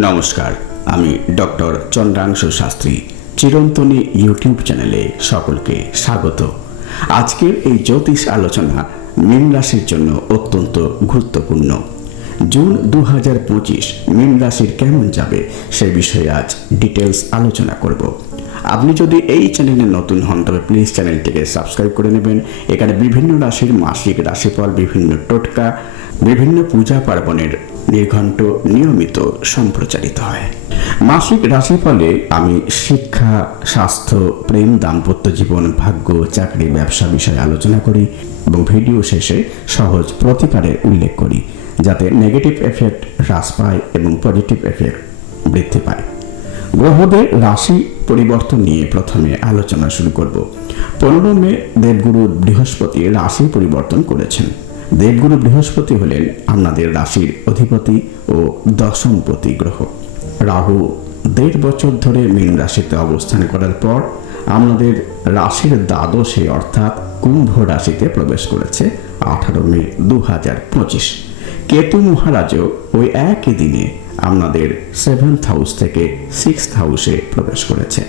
নমস্কার, আমি doctor চন্দ্রাংশু Shastri. চিরন্তনী YouTube চ্যানেলে সকলকে স্বাগত। আজকের এই জ্যোতিষ আলোচনা মীন রাশির জন্য অত্যন্ত গুরুত্বপূর্ণ। জুন 2025 মীন রাশির কেমন যাবে সে বিষয়ে আজ ডিটেলস আলোচনা করব। আপনি যদি এই চ্যানেলে নতুন হন তবে প্লিজ চ্যানেলটিকে সাবস্ক্রাইব করে নেবেন। এখানে বিভিন্ন রাশির মাসিক রাশিফল, বিভিন্ন টোটকা, বিভিন্ন পূজা পার্বণের নির্ঘণ্ট নিয়মিত সম্প্রচারিত হয়। মাসিক রাশিফলে আমি শিক্ষা, স্বাস্থ্য, প্রেম, দাম্পত্য জীবন, ভাগ্য, চাকরি, ব্যবসা বিষয়ে আলোচনা করি এবং ভিডিও শেষে সহজ প্রতিকারের উল্লেখ করি, যাতে নেগেটিভ এফেক্ট হ্রাস পায় এবং পজিটিভ এফেক্ট বৃদ্ধি পায়। গ্রহদের রাশি পরিবর্তন নিয়ে প্রথমে আলোচনা শুরু করব। 15 মে দেবগুরু বৃহস্পতি রাশি পরিবর্তন করেছেন। দেবগুরু বৃহস্পতি হলেন আপনাদের রাশির অধিপতি ও দশমপতি গ্রহ। রাহু 1.5 বছর ধরে মীন রাশিতে অবস্থান করার পর আপনাদের রাশির দ্বাদশে অর্থাৎ কুম্ভ রাশিতে প্রবেশ করেছে 18 মে 2025। কেতু মহারাজও ওই একই দিনে আপনাদের 7th হাউস থেকে 6th হাউসে প্রবেশ করেছে।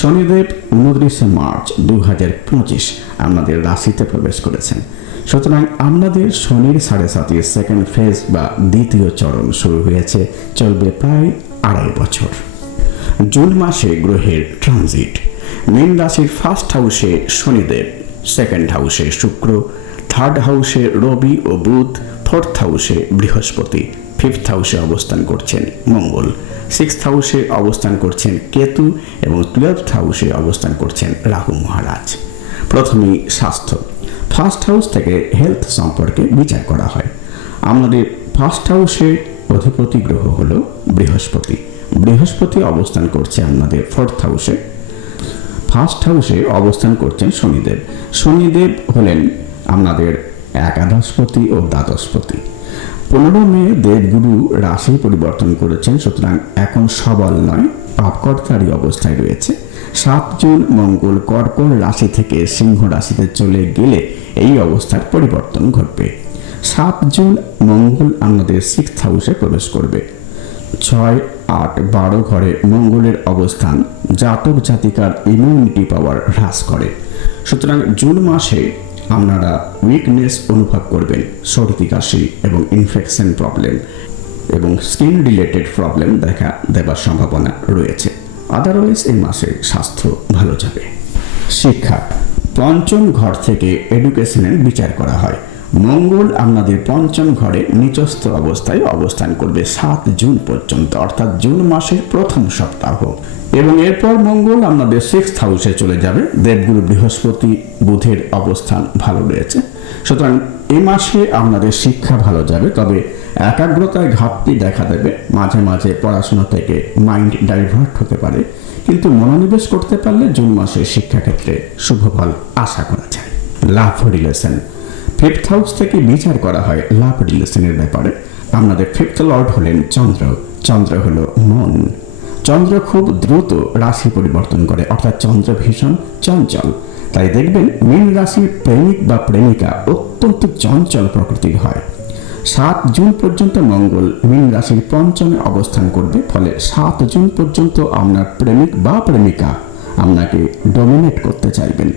শনিদেব 29 মার্চ 2025 আপনাদের রাশিতে প্রবেশ করেছেন। সুতরাং আপনাদের শনির 7.5 সেকেন্ড ফেজ বা দ্বিতীয় চরণ শুরু হয়েছে, চলবে প্রায় 2.5 বছর। জুন মাসে গ্রহের ট্রানজিট। মীন রাশির 1st হাউসে শনিদেব, 2nd হাউসে শুক্র, 3rd হাউসে রবি ও বুধ, 4th হাউসে বৃহস্পতি, 5th হাউসে অবস্থান করছেন মঙ্গল, 6th হাউসে অবস্থান করছেন কেতু এবং 12th হাউসে অবস্থান করছেন রাহু মহারাজ। প্রথমেই স্বাস্থ্য। 1st হাউস থেকে হেলথ সম্পর্কে বিচার করা হয়। আমাদের 1st হাউসে অধিপতি গ্রহ হলো বৃহস্পতি। বৃহস্পতি অবস্থান করছে আপনাদের 4th হাউসে। 1st হাউসে অবস্থান করছেন শনিদেব। শনিদেব হলেন আপনাদের একাদশপতি ও দ্বাদশপতি। 15 মে দেবগুরু রাশি পরিবর্তন করেছেন, সুতরাং এখন সবল নয়, পাপকর্তারই অবস্থায় রয়েছে। 7 জুন মঙ্গল কর্কট রাশি থেকে সিংহ রাশিতে চলে গেলে এই অবস্থার পরিবর্তন ঘটবে। 7 জুন মঙ্গল আমাদের 6th হাউসে প্রবেশ করবে। 6, 8, 12 ঘরে মঙ্গলের অবস্থান জাতক জাতিকার ইমিউনিটি পাওয়ার হ্রাস করে। সুতরাং জুন মাসে আপনারা উইকনেস অনুভব করবেন, সর্দি কাশি এবং ইনফেকশন প্রবলেম এবং স্কিন রিলেটেড প্রবলেম দেখা দেবার সম্ভাবনা রয়েছে। আদারওয়াইজ এই মাসে স্বাস্থ্য ভালো যাবে। শিক্ষা। 5ম ঘর থেকে এডুকেশনের বিচার করা হয়। মঙ্গল আপনাদের 5ম ঘরে নিচস্থ অবস্থায় অবস্থান করবে 7 জুন পর্যন্ত, অর্থাৎ জুন মাসের প্রথম সপ্তাহ, এবং এরপর মঙ্গল আপনাদের 6th হাউসে চলে যাবে। দেবগুরু বৃহস্পতি বুধের অবস্থান ভালো রয়েছে। সুতরাং এই মাসে আপনাদের শিক্ষা ভালো যাবে, তবে একাগ্রতায় ঘাটতি দেখা দেবে। মাঝে মাঝে পড়াশোনা থেকে মাইন্ড ডাইভার্ট হতে পারে, কিন্তু মনোনিবেশ করতে পারলে জুন মাসে শিক্ষাক্ষেত্রে শুভ ফল আশা করা যায়। লাভ রিলেশন। 5th হাউস থেকে বিচার করা হয় লাভ রিলেশনের ব্যাপারে। আপনাদের 5th লর্ড হলেন চন্দ্র। চন্দ্র হলো মন। চন্দ্র খুব দ্রুত রাশি পরিবর্তন করে, অর্থাৎ চন্দ্র ভীষণ চঞ্চল। তাই দেখবেন মীন রাশির প্রেমিক বা প্রেমিকা অত্যন্ত চঞ্চল প্রকৃতির হয়। 7 জুন পর্যন্ত মঙ্গল মীন রাশির 5মে অবস্থান করবে, ফলে 7 জুন পর্যন্ত আপনার প্রেমিক বা প্রেমিকা আপনাকে ডমিনেট করতে চাইবেন।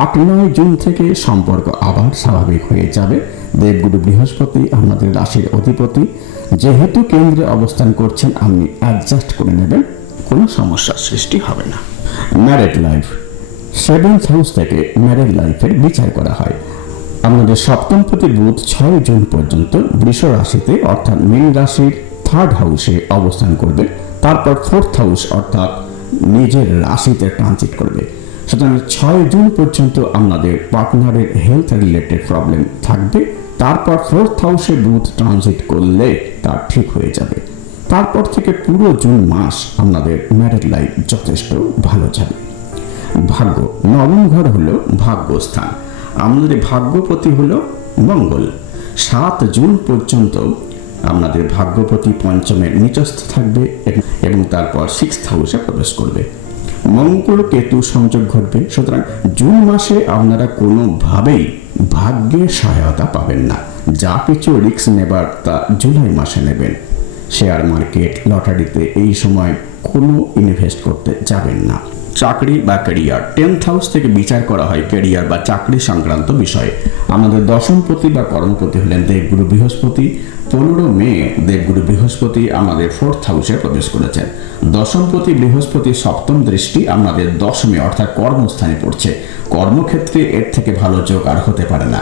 8-9 জুন থেকে সম্পর্ক আবার স্বাভাবিক হয়ে যাবে। দেবগুরু বৃহস্পতি আপনাদের রাশির অধিপতি, যেহেতু কেন্দ্রে অবস্থান করছেন আপনি অ্যাডজাস্ট করে নেবেন, কোনো সমস্যার সৃষ্টি হবে না। Married life. 7th হাউস থেকে ম্যারেড লাইফের বিচার করা হয়। আমাদের 7মপতি বুধ 6 জুন পর্যন্ত বৃষ রাশিতে অর্থাৎ মীন রাশির 3rd হাউসে অবস্থান করবে। তারপর 4th হাউস অর্থাৎ নিজের রাশিতে ট্রানজিট করবে। সুতরাং 6 জুন পর্যন্ত আপনাদের পার্টনারের হেলথ রিলেটেড প্রবলেম থাকবে। তারপর 4th হাউসে বুধ ট্রানজিট করলে তা ঠিক হয়ে যাবে। তারপর থেকে পুরো জুন মাস আপনাদের ম্যারেড লাইফ যথেষ্ট ভালো যাবে। ভাগ্য। 9ম ঘর হলো ভাগ্যস্থান। আমাদের ভাগ্যপতি হলো মঙ্গল। 7 জুন পর্যন্ত আপনাদের ভাগ্যপতি 5মে নিচস্থ থাকবে এবং তারপর 6th হাউসে প্রবেশ করবে। মঙ্গল কেতু সংযোগ ঘটবে। সুতরাং জুন মাসে আপনারা কোনোভাবেই ভাগ্যের সহায়তা পাবেন না। যা কিছু রিস্ক নেবার তা জুলাই মাসে নেবেন। শেয়ার মার্কেট, লটারিতে এই সময় কোনো ইনভেস্ট করতে যাবেন না। চাকরি বা ক্যারিয়ার, 10th হাউস থেকে বিচার করা হয় ক্যারিয়ার বা চাকরি সংক্রান্ত বিষয়ে। আমাদের দশমপতি বা কর্মপতি হলেন দেবগুরু বৃহস্পতি। 15 মে দেবগুরু বৃহস্পতি আমাদের 4th হাউসে প্রবেশ করেছেন। দশমপতি বৃহস্পতি সপ্তম দৃষ্টি আমাদের দশমে অর্থাৎ কর্মস্থানে পড়ছে। কর্মক্ষেত্রে এর থেকে ভালো যোগ আর হতে পারে না।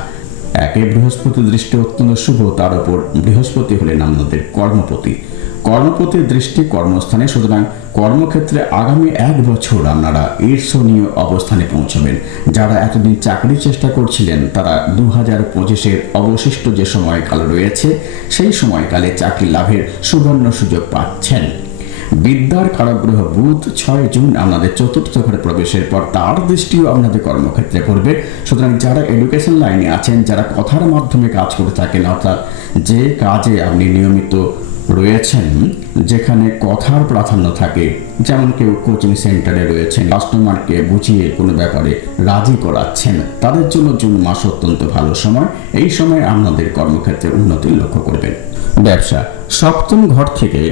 একে বৃহস্পতি দৃষ্টি অত্যন্ত শুভ, তার উপর বৃহস্পতি হলেন আমাদের কর্মপতি। কর্মপতির দৃষ্টি কর্মস্থানে, সুতরাং কর্মক্ষেত্রে আগামী 1 বছর আপনারা ঈর্ষণীয় অবস্থানে পৌঁছবেন। যারা এতদিন চাকরির চেষ্টা করছিলেন তারা 2025-এর অবশিষ্ট যে সময়কাল রয়েছে সেই সময়কালে চাকরি লাভের সুবর্ণ সুযোগ পাচ্ছেন। বিদ্যার কারগ্রহ বুধ 6 জুন আমাদের 4th ঘরে প্রবেশের পর তার দৃষ্টিও আপনাদের কর্মক্ষেত্রে পড়বে। সুতরাং যারা এডুকেশন লাইনে আছেন, যারা কথার মাধ্যমে কাজ করে থাকেন, অর্থাৎ যে কাজে আপনি নিয়মিত রয়েছেন, যেখানে কথার প্রাধান্য থাকে, যেমন কেউ কোচিং সেন্টারে রয়েছেন, কাস্টমারকে বুঝিয়ে কোনো ব্যাপারে রাজি করাচ্ছেন, তাদের জন্য জুন মাস অত্যন্ত ভালো সময়। এই সময় আপনাদের কর্মক্ষেত্রে উন্নতি লক্ষ্য করবেন। ব্যবসা, সপ্তম ঘর থেকে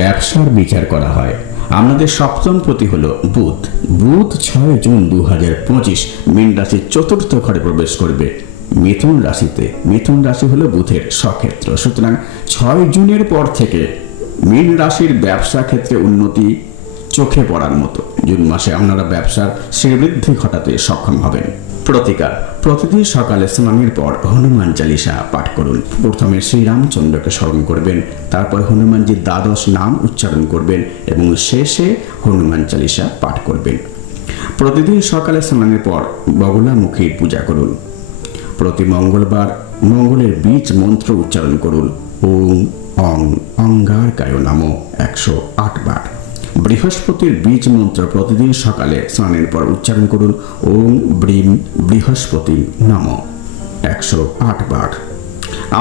ব্যবসার বিচার করা হয়। আমাদের সপ্তমপতি হলো বুধ। বুধ 6 জুন 2025 মীন রাশির 4th ঘরে প্রবেশ করবে মিথুন রাশিতে। মিথুন রাশি হলো বুধের স্বক্ষেত্র। সুতরাং 6 জুনের পর থেকে মীন রাশির ব্যবসা ক্ষেত্রে উন্নতি চোখে পড়ার মতো। জুন মাসে আপনারা ব্যবসার শ্রীবৃদ্ধি ঘটাতে সক্ষম হবেন। প্রতিকার, প্রতিদিন সকালে স্নানের পর হনুমান চালিসা পাঠ করুন। প্রথমে শ্রীরামচন্দ্রকে স্মরণ করবেন, তারপর হনুমানজির 12 নাম উচ্চারণ করবেন এবং শেষে হনুমান চালিসা পাঠ করবেন। প্রতিদিন সকালে স্নানের পর বগলামুখী পূজা করুন। প্রতি মঙ্গলবার মঙ্গলের বীজ মন্ত্র উচ্চারণ করুন। ওং অং অঙ্গারকায় নমঃ 108 বার। বৃহস্পতির বীজ মন্ত্র প্রতিদিন সকালে স্নানের পর উচ্চারণ করুন। ওং ব্রিম বৃহস্পতি নমঃ 108 বার।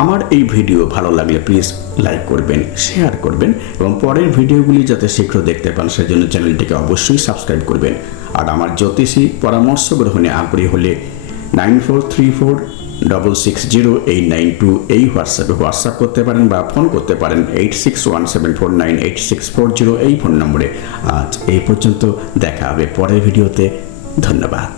আমার এই ভিডিও ভালো লাগলে প্লিজ লাইক করবেন, শেয়ার করবেন এবং পরের ভিডিওগুলি যাতে শীঘ্র দেখতে পান সেজন্য চ্যানেলটিকে অবশ্যই সাবস্ক্রাইব করবেন। আর আমার জ্যোতিষী পরামর্শ গ্রহণে আগ্রহী হলে 9434660892 এই হোয়াটসঅ্যাপ করতে পারেন বা ফোন করতে পারেন 8617498640 এই ফোন নম্বরে। আজ এই পর্যন্ত, দেখা হবে পরের ভিডিওতে। ধন্যবাদ।